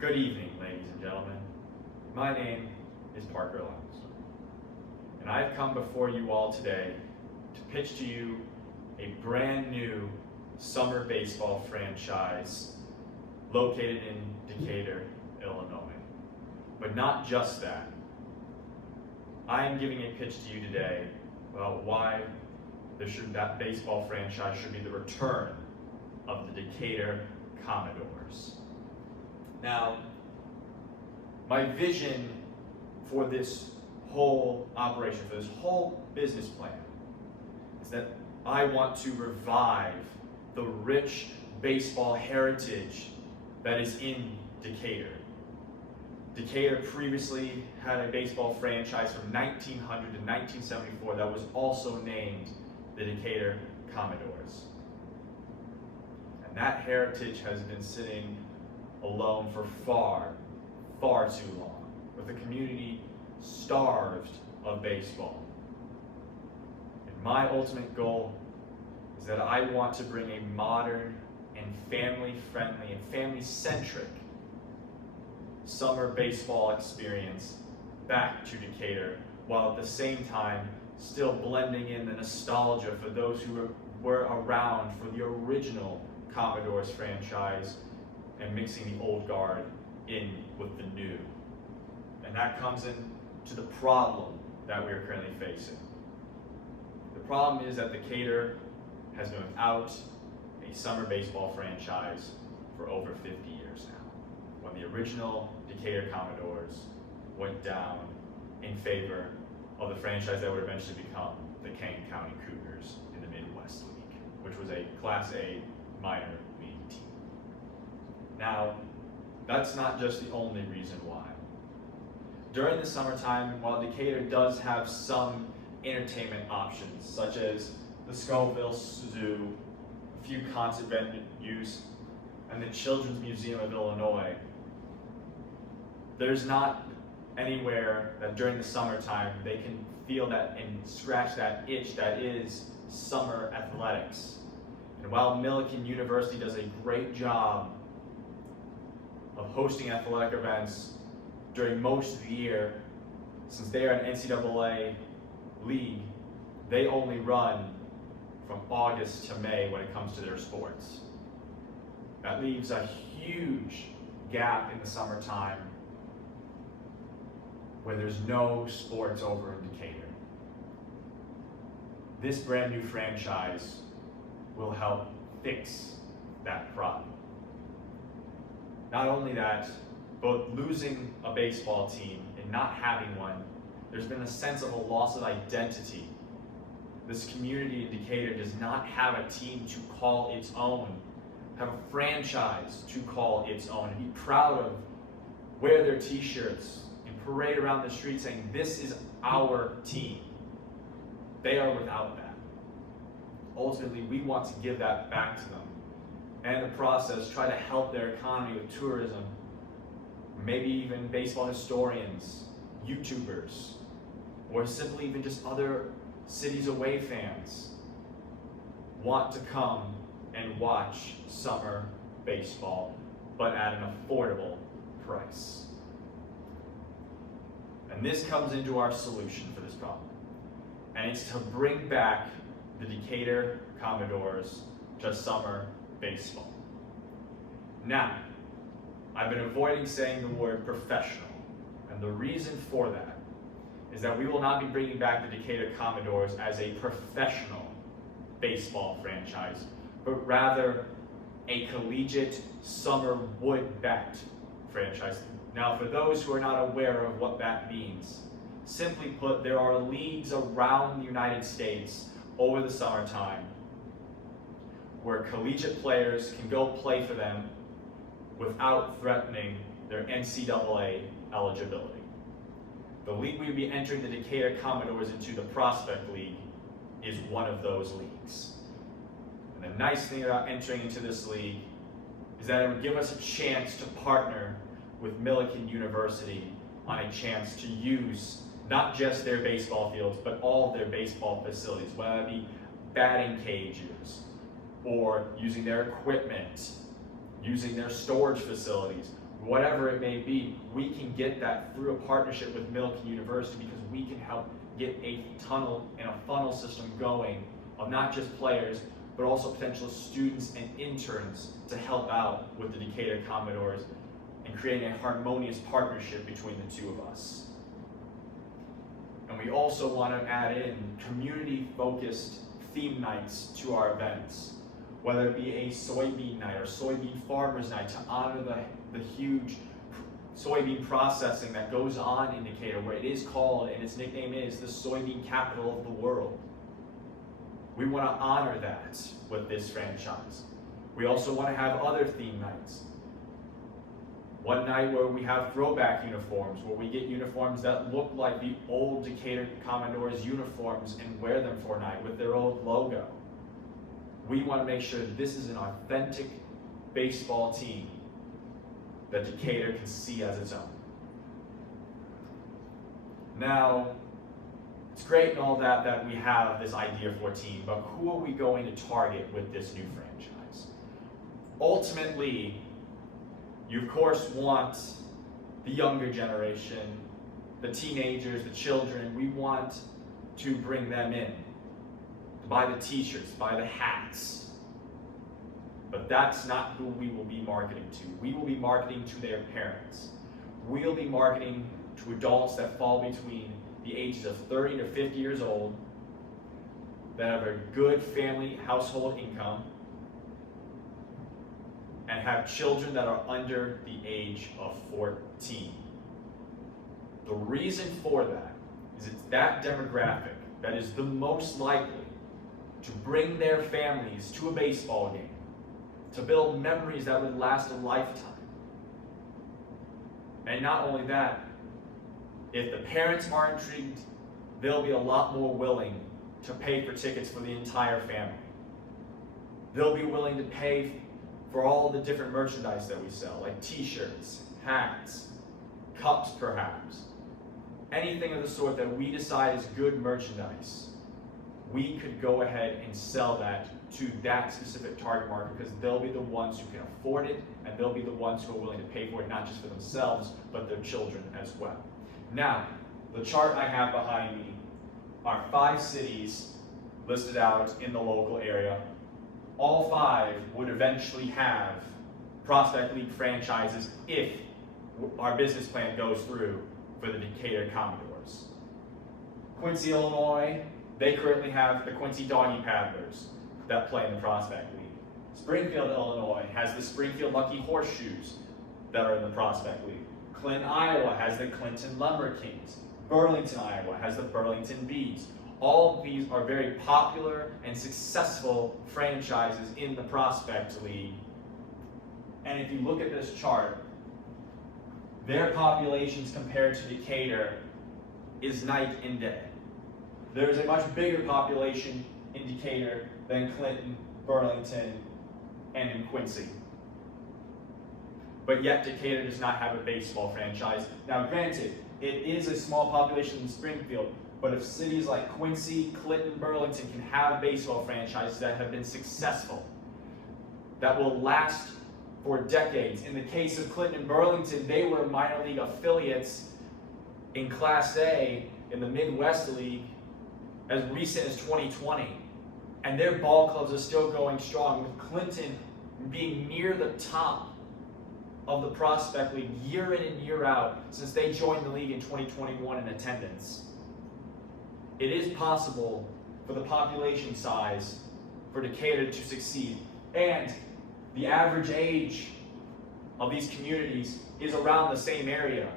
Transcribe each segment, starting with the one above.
Good evening, ladies and gentlemen. My name is Parker Lymenstull, and I've come before you all today to pitch to you a brand new summer baseball franchise located in Decatur, Illinois. But not just that. I am giving a pitch to you today about why that baseball franchise should be the return of the Decatur Commodores. Now, my vision for this whole operation, for this whole business plan, is that I want to revive the rich baseball heritage that is in Decatur. Decatur previously had a baseball franchise from 1900 to 1974 that was also named the Decatur Commodores. And that heritage has been sitting alone for far, far too long, with a community starved of baseball. And my ultimate goal is that I want to bring a modern and family-friendly and family-centric summer baseball experience back to Decatur, while at the same time still blending in the nostalgia for those who were around for the original Commodores franchise and mixing the old guard in with the new. And that comes into the problem that we are currently facing. The problem is that Decatur has been without a summer baseball franchise for over 50 years now, when the original Decatur Commodores went down in favor of the franchise that would eventually become the Kane County Cougars in the Midwest League, which was a Class A minor league team. Now, that's not just the only reason why. During the summertime, while Decatur does have some entertainment options, such as the Scoville Zoo, a few concert venues, and the Children's Museum of Illinois, there's not anywhere that during the summertime they can feel that and scratch that itch that is summer athletics. And while Millikin University does a great job of hosting athletic events during most of the year, since they are an NCAA league, they only run from August to May when it comes to their sports. That leaves a huge gap in the summertime where there's no sports over in Decatur. This brand new franchise will help fix that problem. Not only that, both losing a baseball team and not having one, there's been a sense of a loss of identity. This community in Decatur does not have a team to call its own, have a franchise to call its own, and be proud of, wear their t-shirts, and parade around the street saying, this is our team. They are without that. Ultimately, we want to give that back to them. And in the process, try to help their economy with tourism, maybe even baseball historians, YouTubers, or simply even just other cities away fans want to come and watch summer baseball, but at an affordable price. And this comes into our solution for this problem. And it's to bring back the Decatur Commodores to summer baseball. Now, I've been avoiding saying the word professional, and the reason for that is that we will not be bringing back the Decatur Commodores as a professional baseball franchise, but rather a collegiate summer wood bat franchise. Now, for those who are not aware of what that means, simply put, there are leagues around the United States over the summertime where collegiate players can go play for them without threatening their NCAA eligibility. The league we'd be entering the Decatur Commodores into, the Prospect League, is one of those leagues. And the nice thing about entering into this league is that it would give us a chance to partner with Millikin University on a chance to use not just their baseball fields, but all of their baseball facilities, whether it be batting cages, or using their equipment, using their storage facilities, whatever it may be, we can get that through a partnership with Millikan University, because we can help get a tunnel and a funnel system going of not just players, but also potential students and interns to help out with the Decatur Commodores and creating a harmonious partnership between the two of us. And we also want to add in community-focused theme nights to our events, whether it be a soybean night or soybean farmers night to honor the huge soybean processing that goes on in Decatur, where it is called, and its nickname is, the soybean capital of the world. We want to honor that with this franchise. We also want to have other theme nights. One night where we have throwback uniforms, where we get uniforms that look like the old Decatur Commodores uniforms and wear them for a night with their old logo. We want to make sure that this is an authentic baseball team that Decatur can see as its own. Now, it's great and all that we have this idea for a team, but who are we going to target with this new franchise? Ultimately, you of course want the younger generation, the teenagers, the children. We want to bring them in, to buy the t-shirts, buy the hats. But that's not who we will be marketing to. We will be marketing to their parents. We'll be marketing to adults that fall between the ages of 30 to 50 years old, that have a good family household income, and have children that are under the age of 14. The reason for that is it's that demographic that is the most likely to bring their families to a baseball game, to build memories that would last a lifetime. And not only that, if the parents are intrigued, they'll be a lot more willing to pay for tickets for the entire family. They'll be willing to pay for all the different merchandise that we sell, like t-shirts, hats, cups perhaps. Anything of the sort that we decide is good merchandise, we could go ahead and sell that to that specific target market, because they'll be the ones who can afford it, and they'll be the ones who are willing to pay for it, not just for themselves, but their children as well. Now, the chart I have behind me are 5 cities listed out in the local area. All 5 would eventually have Prospect League franchises if our business plan goes through for the Decatur Commodores. Quincy, Illinois, they currently have the Quincy Doggy Paddlers that play in the Prospect League. Springfield, Illinois has the Springfield Lucky Horseshoes that are in the Prospect League. Clinton, Iowa has the Clinton Lumber Kings. Burlington, Iowa has the Burlington Bees. All of these are very popular and successful franchises in the Prospect League. And if you look at this chart, their populations compared to Decatur is night and day. There is a much bigger population in Decatur than Clinton, Burlington, and in Quincy. But yet Decatur does not have a baseball franchise. Now granted, it is a small population in Springfield, but if cities like Quincy, Clinton, Burlington can have baseball franchises that have been successful, that will last for decades. In the case of Clinton and Burlington, they were minor league affiliates in Class A in the Midwest League as recent as 2020. And their ball clubs are still going strong, with Clinton being near the top of the Prospect League year in and year out since they joined the league in 2021 in attendance. It is possible for the population size for Decatur to succeed. And the average age of these communities is around the same area.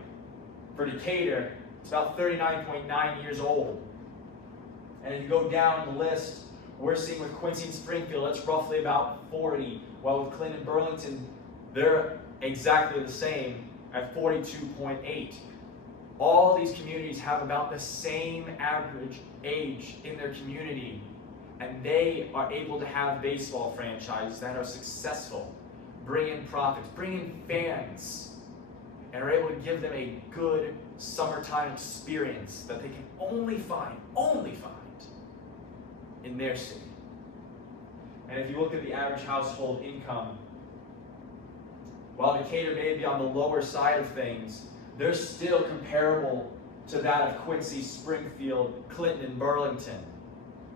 For Decatur, it's about 39.9 years old. And if you go down the list, we're seeing with Quincy and Springfield, it's roughly about 40, while with Clinton and Burlington, they're exactly the same at 42.8. All these communities have about the same average age in their community, and they are able to have baseball franchises that are successful, bring in profits, bring in fans, and are able to give them a good summertime experience that they can only find in their city. And if you look at the average household income, while Decatur may be on the lower side of things, they're still comparable to that of Quincy, Springfield, Clinton, and Burlington.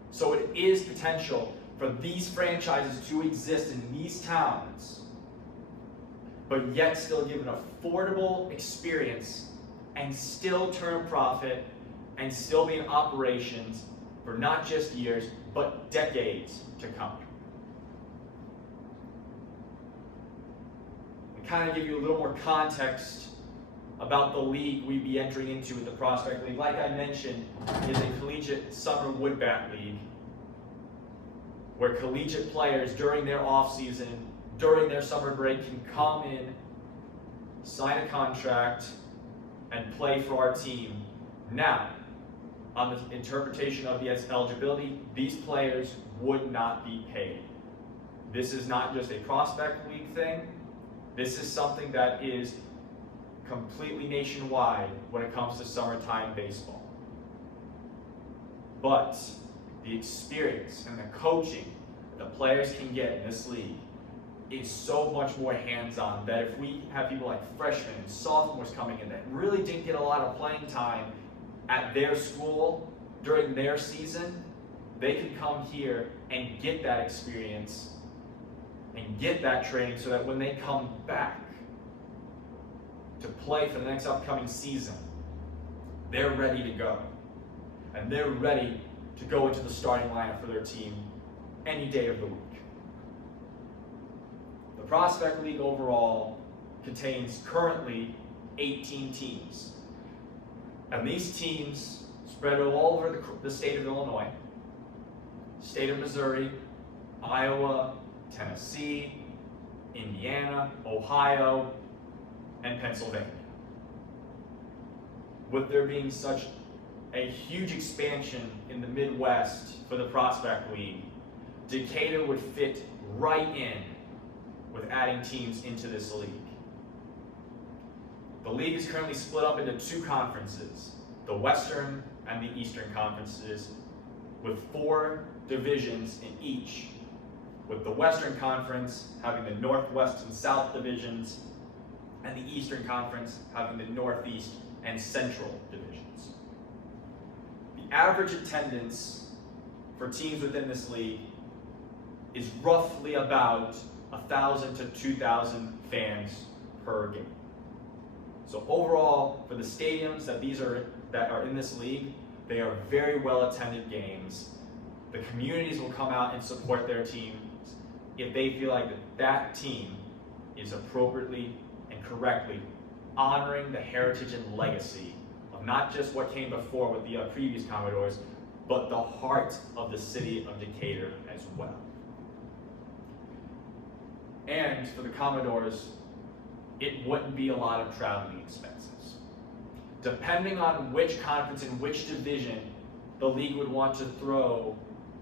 So it is potential for these franchises to exist in these towns, but yet still give an affordable experience and still turn a profit and still be in operations for not just years, but decades to come. And kind of give you a little more context about the league we'd be entering into with the Prospect League. Like I mentioned, it is a collegiate summer woodbat league where collegiate players during their off-season, during their summer break, can come in, sign a contract, and play for our team. Now, on the interpretation of the eligibility, these players would not be paid. This is not just a Prospect League thing. This is something that is completely nationwide when it comes to summertime baseball. But the experience and the coaching that the players can get in this league is so much more hands-on that if we have people like freshmen and sophomores coming in that really didn't get a lot of playing time at their school during their season, they can come here and get that experience and get that training so that when they come back to play for the next upcoming season, they're ready to go. And they're ready to go into the starting lineup for their team any day of the week. The Prospect League overall contains currently 18 teams. And these teams spread all over the state of Illinois, state of Missouri, Iowa, Tennessee, Indiana, Ohio, and Pennsylvania. With there being such a huge expansion in the Midwest for the Prospect League, Decatur would fit right in with adding teams into this league. The league is currently split up into two conferences, the Western and the Eastern conferences, with 4 divisions in each, with the Western Conference having the Northwest and South divisions, and the Eastern Conference having the Northeast and Central divisions. The average attendance for teams within this league is roughly about 1,000 to 2,000 fans per game. So overall, for the stadiums that are in this league, they are very well attended games. The communities will come out and support their teams if they feel like that team is appropriately and correctly honoring the heritage and legacy of not just what came before with the previous Commodores, but the heart of the city of Decatur as well. And for the Commodores, it wouldn't be a lot of traveling expenses. Depending on which conference and which division the league would want to throw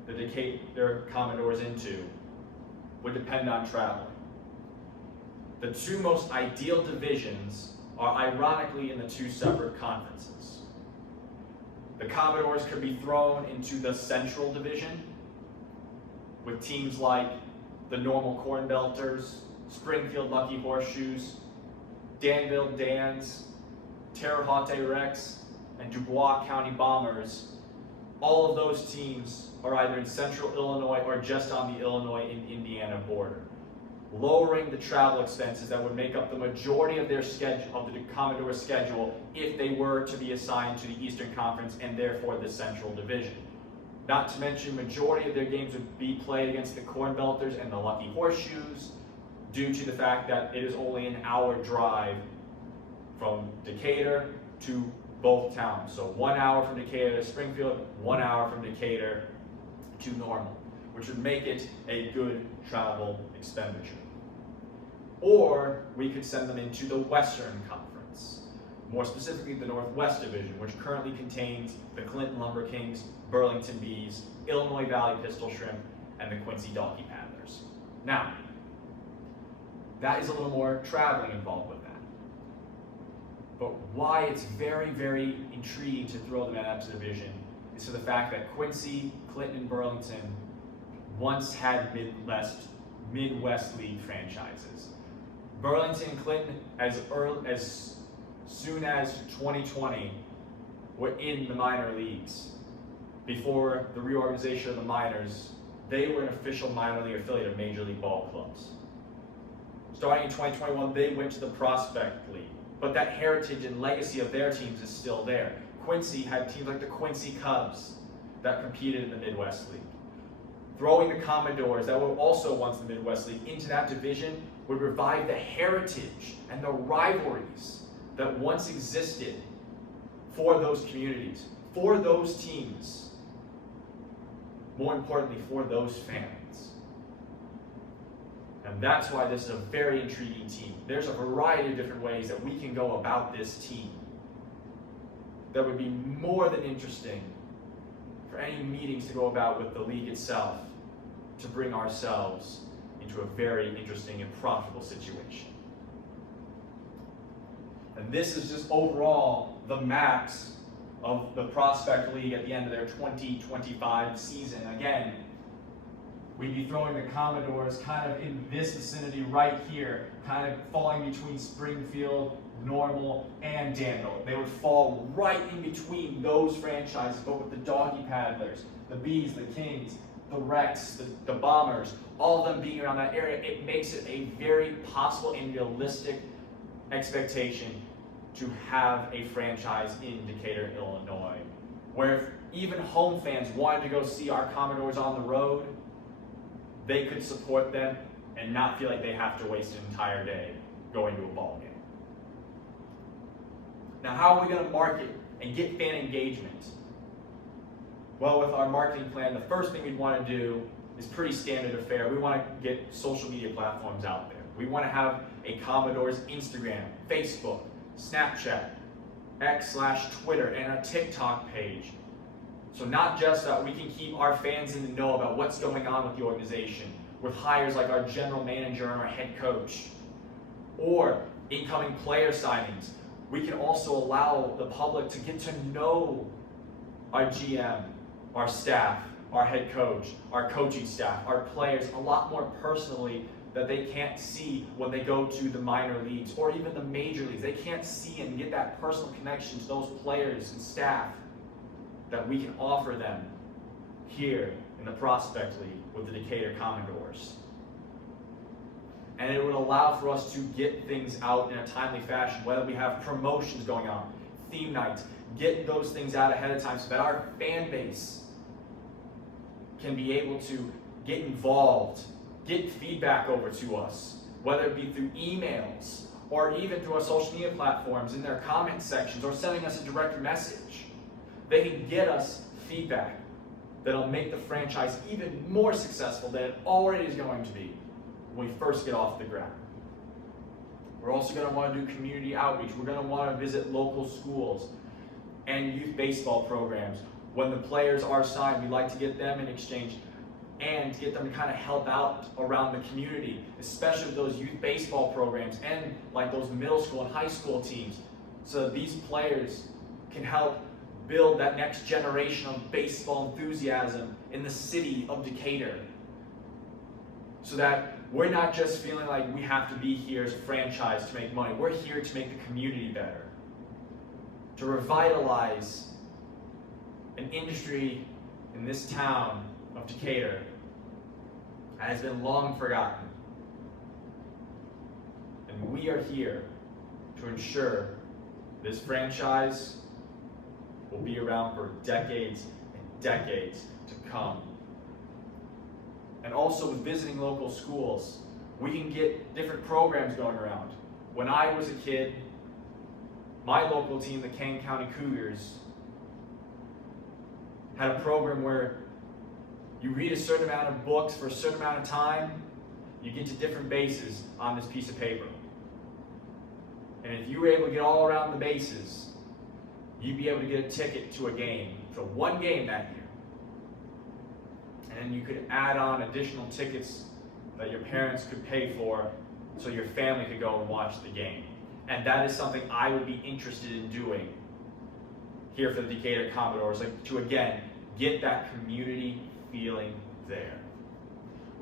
the Decatur Commodores into would depend on traveling. The 2 most ideal divisions are ironically in the 2 separate conferences. The Commodores could be thrown into the Central Division with teams like the Normal Corn Belters, Springfield Lucky Horseshoes, Danville Dans, Terre Haute Rex, and Dubois County Bombers. All of those teams are either in Central Illinois or just on the Illinois and Indiana border, lowering the travel expenses that would make up the majority of their schedule, of the Commodore schedule, if they were to be assigned to the Eastern Conference and therefore the Central Division. Not to mention, majority of their games would be played against the Corn Belters and the Lucky Horseshoes, due to the fact that it is only an hour drive from Decatur to both towns. So 1 hour from Decatur to Springfield, 1 hour from Decatur to Normal, which would make it a good travel expenditure. Or we could send them into the Western Conference, more specifically the Northwest Division, which currently contains the Clinton Lumber Kings, Burlington Bees, Illinois Valley Pistol Shrimp, and the Quincy Dalkey Paddlers. Now, that is a little more traveling involved with that. But why it's very, very intriguing to throw them in that division is for the fact that Quincy, Clinton, and Burlington once had Midwest League franchises. Burlington and Clinton, as soon as 2020, were in the minor leagues. Before the reorganization of the minors, they were an official minor league affiliate of Major League Ball clubs. Starting in 2021, they went to the Prospect League, but that heritage and legacy of their teams is still there. Quincy had teams like the Quincy Cubs that competed in the Midwest League. Throwing the Commodores, that were also once the Midwest League, into that division would revive the heritage and the rivalries that once existed for those communities, for those teams, more importantly, for those fans. And that's why this is a very intriguing team. There's a variety of different ways that we can go about this team that would be more than interesting for any meetings to go about with the league itself to bring ourselves into a very interesting and profitable situation. And this is just overall the max of the Prospect League at the end of their 2025 season. Again, we'd be throwing the Commodores kind of in this vicinity right here, kind of falling between Springfield, Normal, and Danville. They would fall right in between those franchises, but with the Doggy Paddlers, the Bees, the Kings, the Rex, the Bombers, all of them being around that area, it makes it a very possible and realistic expectation to have a franchise in Decatur, Illinois, where if even home fans wanted to go see our Commodores on the road, they could support them and not feel like they have to waste an entire day going to a ball game. Now, how are we going to market and get fan engagement? Well, with our marketing plan, the first thing we'd want to do is pretty standard affair. We want to get social media platforms out there. We want to have a Commodores Instagram, Facebook, Snapchat, X/Twitter, and a TikTok page. So not just that we can keep our fans in the know about what's going on with the organization, with hires like our general manager and our head coach, or incoming player signings. We can also allow the public to get to know our GM, our staff, our head coach, our coaching staff, our players a lot more personally that they can't see when they go to the minor leagues or even the major leagues. They can't see and get that personal connection to those players and staff that we can offer them here in the Prospect League with the Decatur Commodores. And it would allow for us to get things out in a timely fashion, whether we have promotions going on, theme nights, get those things out ahead of time so that our fan base can be able to get involved, get feedback over to us, whether it be through emails or even through our social media platforms in their comment sections or sending us a direct message. They can get us feedback that'll make the franchise even more successful than it already is going to be when we first get off the ground. We're also going to want to do community outreach. We're going to want to visit local schools and youth baseball programs. When the players are signed, we'd like to get them in exchange and get them to kind of help out around the community, especially with those youth baseball programs and like those middle school and high school teams, so that these players can help build that next generation of baseball enthusiasm in the city of Decatur, so that we're not just feeling like we have to be here as a franchise to make money. We're here to make the community better, to revitalize an industry in this town of Decatur that has been long forgotten. And we are here to ensure this franchise will be around for decades and decades to come. And also with visiting local schools, we can get different programs going around. When I was a kid, my local team, the Kane County Cougars, had a program where you read a certain amount of books for a certain amount of time, you get to different bases on this piece of paper. And if you were able to get all around the bases, you'd be able to get a ticket to a game, for one game that year. And then you could add on additional tickets that your parents could pay for so your family could go and watch the game. And that is something I would be interested in doing here for the Decatur Commodores, like to again get that community feeling there.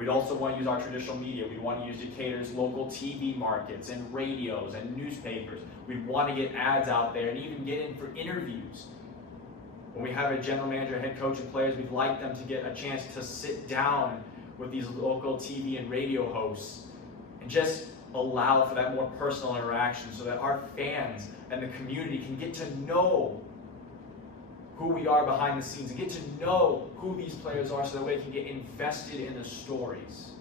We'd also want to use our traditional media. We'd want to use Decatur's local TV markets and radios and newspapers. We'd want to get ads out there and even get in for interviews. When we have a general manager, head coach, and players, we'd like them to get a chance to sit down with these local TV and radio hosts and just allow for that more personal interaction so that our fans and the community can get to know who we are behind the scenes and get to know who these players are so that way they can get invested in the stories.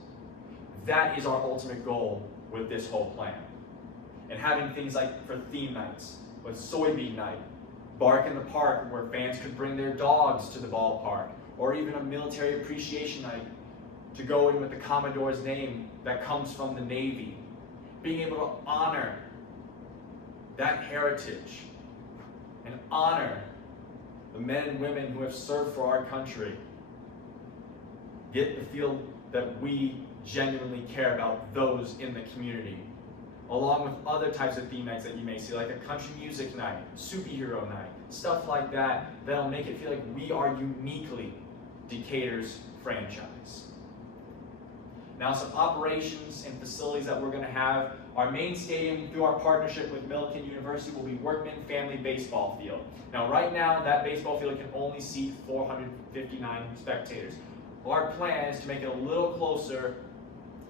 That is our ultimate goal with this whole plan. And having things like for theme nights, with soybean night, Bark in the Park, where fans could bring their dogs to the ballpark, or even a military appreciation night to go in with the Commodores name that comes from the Navy. Being able to honor that heritage and honor the men and women who have served for our country. Get the feel that we genuinely care about those in the community, along with other types of theme nights that you may see, like a country music night, superhero night, stuff like that, that'll make it feel like we are uniquely Decatur's franchise. Now, some operations and facilities that we're going to have. Our main stadium, through our partnership with Millikan University, will be Workman Family Baseball Field. Now, right now, that baseball field can only seat 459 spectators. Our plan is to make it a little closer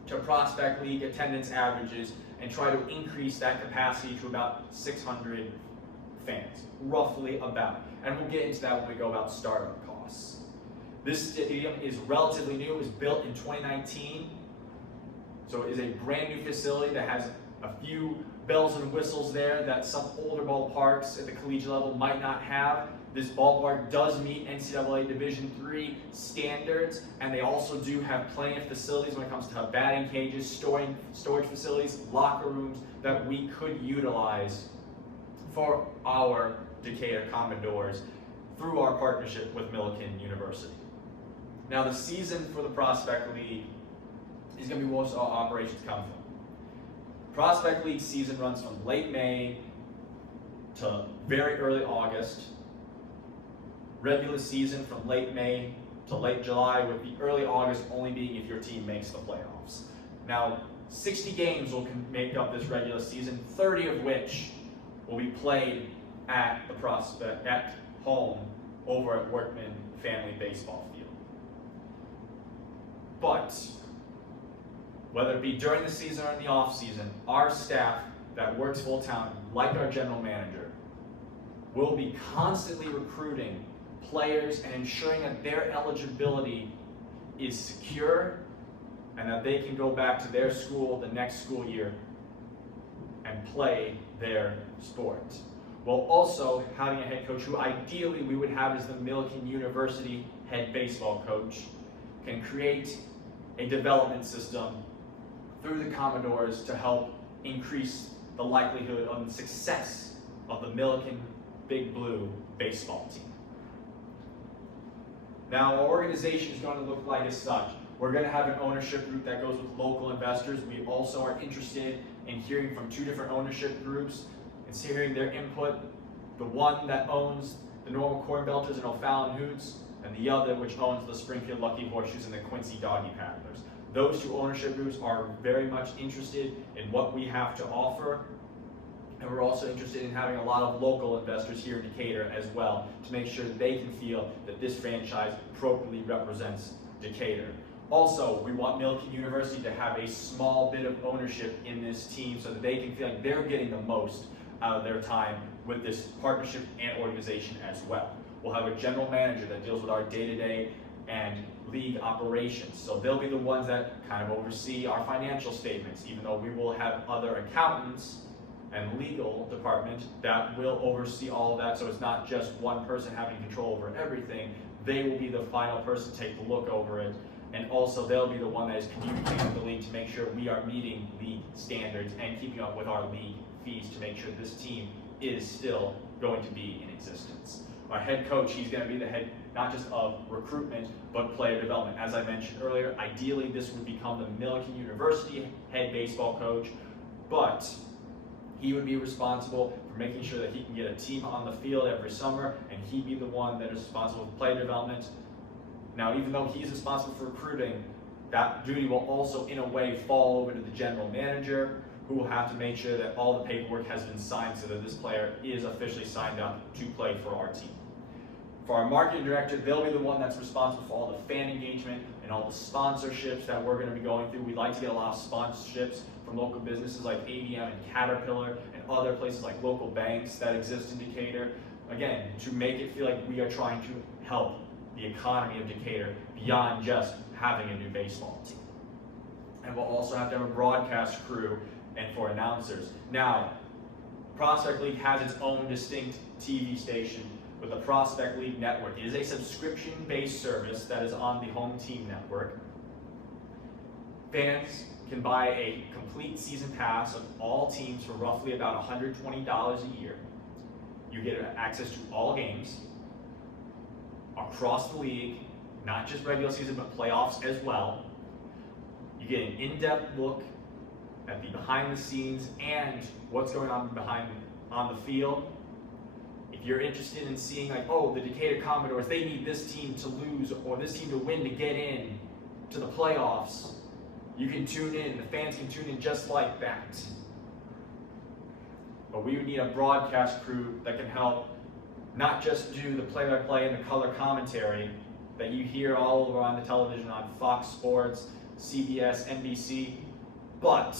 to Prospect League attendance averages and try to increase that capacity to about 600 fans, roughly about. And we'll get into that when we go about startup costs. This stadium is relatively new. It was built in 2019. So it is a brand new facility that has a few bells and whistles there that some older ballparks at the collegiate level might not have. This ballpark does meet NCAA Division III standards, and they also do have plenty of facilities when it comes to batting cages, storage facilities, locker rooms that we could utilize for our Decatur Commodores through our partnership with Millikan University. Now, the season for the Prospect League is going to be most of our operations come from. Prospect League season runs from late May to very early August. Regular season from late May to late July, with the early August only being if your team makes the playoffs. Now, 60 games will make up this regular season, 30 of which will be played at home over at Workman Family Baseball Field. But whether it be during the season or in the off season, our staff that works full time, like our general manager, will be constantly recruiting players and ensuring that their eligibility is secure and that they can go back to their school the next school year and play their sport. While also having a head coach who ideally we would have as the Millikan University head baseball coach can create a development system through the Commodores to help increase the likelihood of the success of the Millikan Big Blue baseball team. Now, our organization is going to look like as such. We're going to have an ownership group that goes with local investors. We also are interested in hearing from two different ownership groups and hearing their input. The one that owns the Normal Corn Belters and O'Fallon Hoots, and the other which owns the Springfield Lucky Horseshoes and the Quincy Doggy Paddlers. Those two ownership groups are very much interested in what we have to offer, and we're also interested in having a lot of local investors here in Decatur as well to make sure that they can feel that this franchise appropriately represents Decatur. Also, we want Millikan University to have a small bit of ownership in this team so that they can feel like they're getting the most out of their time with this partnership and organization as well. We'll have a general manager that deals with our day-to-day and league operations. So they'll be the ones that kind of oversee our financial statements, even though we will have other accountants and legal department that will oversee all of that. So it's not just one person having control over everything. They will be the final person to take the look over it. And also they'll be the one that is communicating with the league to make sure we are meeting league standards and keeping up with our league fees to make sure this team is still going to be in existence. Our head coach, he's going to be the head not just of recruitment, but player development. As I mentioned earlier, ideally this would become the Millikan University head baseball coach, but he would be responsible for making sure that he can get a team on the field every summer, and he'd be the one that is responsible for player development. Now, even though he's responsible for recruiting, That duty will also, in a way, fall over to the general manager, who will have to make sure that all the paperwork has been signed so that this player is officially signed up to play for our team. For our marketing director, they'll be the one that's responsible for all the fan engagement and all the sponsorships that we're going to be going through. We'd like to get a lot of sponsorships from local businesses like ABM and Caterpillar and other places like local banks that exist in Decatur. Again, to make it feel like we are trying to help the economy of Decatur beyond just having a new baseball team. And we'll also have to have a broadcast crew and for announcers. Now, Prospect League has its own distinct TV station with the Prospect League Network. It is a subscription-based service that is on the home team network. Fans can buy a complete season pass of all teams for roughly about $120 a year. You get access to all games across the league, not just regular season, but playoffs as well. You get an in-depth look at the behind the scenes and what's going on on the field. If you're interested in seeing like, oh, the Decatur Commodores, they need this team to lose or this team to win to get in to the playoffs, you can tune in. The fans can tune in just like that. But we would need a broadcast crew that can help not just do the play-by-play and the color commentary that you hear all over on the television on Fox Sports, CBS, NBC, but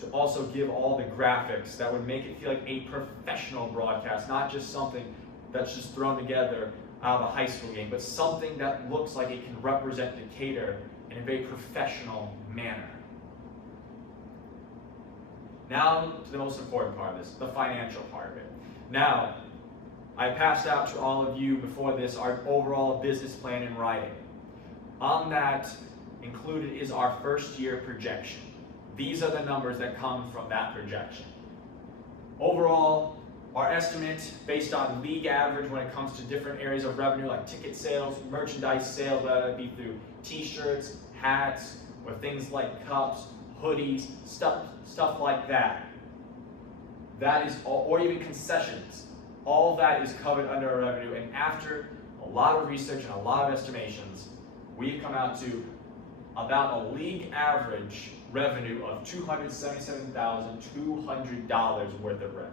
to also give all the graphics that would make it feel like a professional broadcast, not just something that's just thrown together out of a high school game, but something that looks like it can represent Decatur in a very professional manner. Now to the most important part of this, the financial part of it. Now, I passed out to all of you before this our overall business plan in writing. On that included is our first year projection. These are the numbers that come from that projection. Overall, our estimate based on league average when it comes to different areas of revenue like ticket sales, merchandise sales, whether it be through t-shirts, hats, or things like cups, hoodies, stuff like that. That is all, or even concessions. All that is covered under our revenue, and after a lot of research and a lot of estimations, we've come out to about a league average revenue of $277,200 worth of revenue,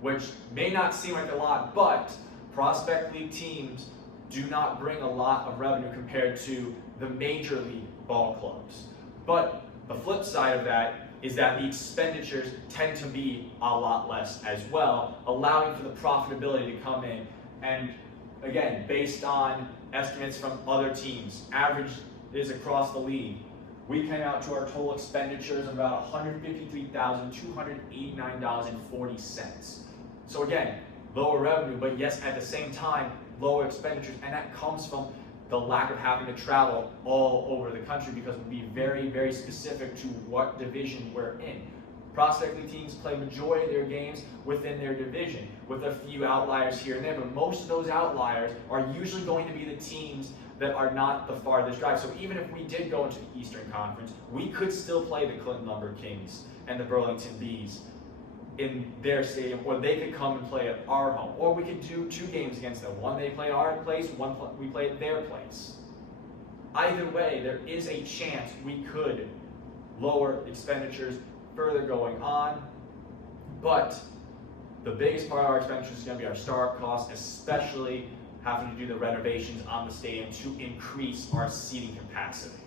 which may not seem like a lot, but Prospect League teams do not bring a lot of revenue compared to the major league ball clubs. But the flip side of that is that the expenditures tend to be a lot less as well, allowing for the profitability to come in. And again, based on estimates from other teams, average is across the league, we came out to our total expenditures of about $153,289.40. So again, lower revenue, but yes, at the same time, lower expenditures, and that comes from the lack of having to travel all over the country because we'll be very, very specific to what division we're in. Prospect League teams play majority of their games within their division, with a few outliers here and there, but most of those outliers are usually going to be the teams that are not the farthest drive. So even if we did go into the Eastern Conference, we could still play the Clinton Lumber Kings and the Burlington Bees in their stadium, or they could come and play at our home, or we could do two games against them. One they play at our place, one we play at their place. Either way, there is a chance we could lower expenditures further going on, but the biggest part of our expenditures is going to be our startup costs, especially having to do the renovations on the stadium to increase our seating capacity,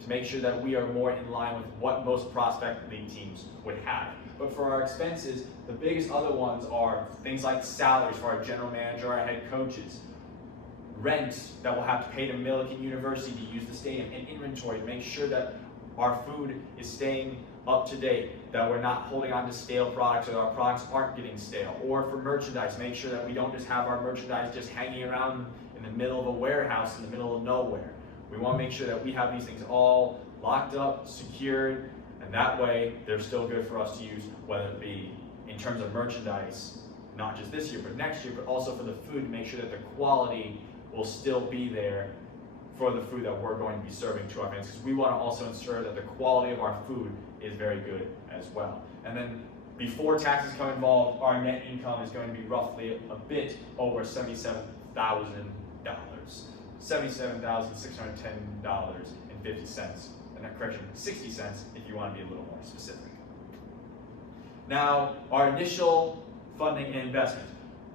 to make sure that we are more in line with what most Prospect League teams would have. But for our expenses, the biggest other ones are things like salaries for our general manager, our head coaches, rent that we'll have to pay to Millikan University to use the stadium, and inventory to make sure that our food is staying up to date, that we're not holding on to stale products, or our products aren't getting stale. Or for merchandise, make sure that we don't just have our merchandise just hanging around in the middle of a warehouse in the middle of nowhere. We want to make sure that we have these things all locked up, secured, and that way they're still good for us to use, whether it be in terms of merchandise, not just this year, but next year, but also for the food, to make sure that the quality will still be there for the food that we're going to be serving to our fans, because we want to also ensure that the quality of our food is very good as well. And then before taxes come involved, our net income is going to be roughly a bit over $77,000. $77,610.50. Correction, 60 cents if you want to be a little more specific. Now, our initial funding and investment.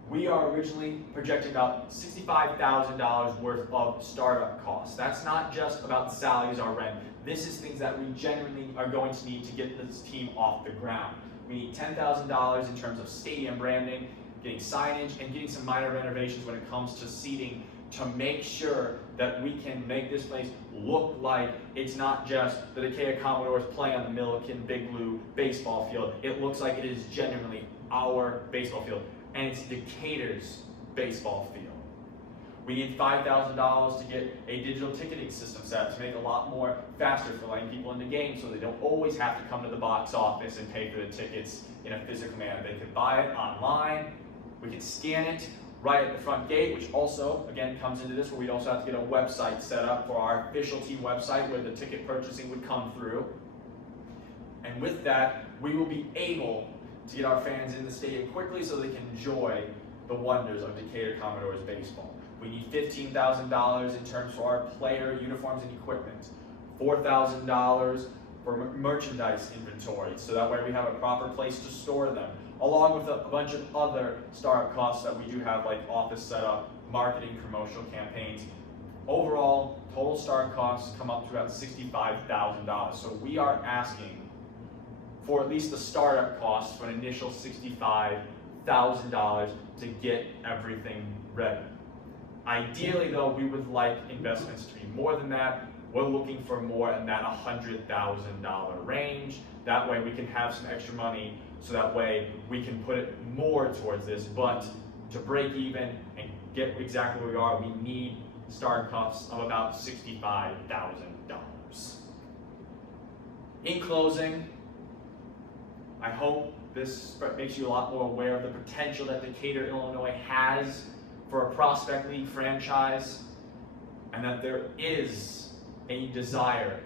We are originally projecting about $65,000 worth of startup costs. That's not just about salaries or rent. This is things that we genuinely are going to need to get this team off the ground. We need $10,000 in terms of stadium branding, getting signage, and getting some minor renovations when it comes to seating to make sure that we can make this place look like it's not just the Decatur Commodores play on the Milliken Big Blue baseball field. It looks like it is genuinely our baseball field, and it's Decatur's baseball field. We need $5,000 to get a digital ticketing system set up to make it a lot more faster for letting people into games so they don't always have to come to the box office and pay for the tickets in a physical manner. They can buy it online, we can scan it right at the front gate, which also, again, comes into this where we'd also have to get a website set up for our official team website where the ticket purchasing would come through. And with that, we will be able to get our fans in the stadium quickly so they can enjoy the wonders of Decatur Commodores baseball. We need $15,000 in terms for our player uniforms and equipment, $4,000 for merchandise inventory, so that way we have a proper place to store them, along with a bunch of other startup costs that we do have, like office setup, marketing, promotional campaigns. Overall, total startup costs come up to about $65,000. So we are asking for at least the startup costs for an initial $65,000 to get everything ready. Ideally, though, we would like investments to be more than that. We're looking for more in that $100,000 range. That way we can have some extra money, so that way we can put it more towards this. But to break even and get exactly where we are, we need startup costs of about $65,000. In closing, I hope this makes you a lot more aware of the potential that Decatur, Illinois has for a prospect league franchise, and that there is a desire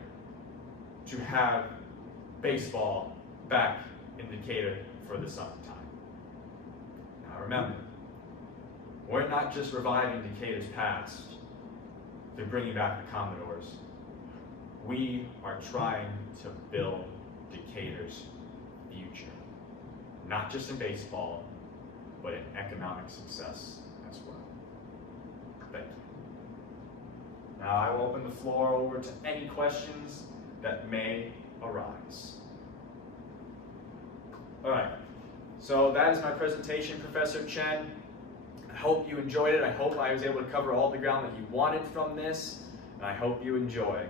to have baseball back in Decatur for the summertime. Now remember, we're not just reviving Decatur's past through bringing back the Commodores. We are trying to build Decatur's future, not just in baseball, but in economic success as well. Thank you. Now I will open the floor over to any questions that may arise. All right, so that is my presentation, Professor Chen. I hope you enjoyed it. I hope I was able to cover all the ground that you wanted from this, and I hope you enjoy.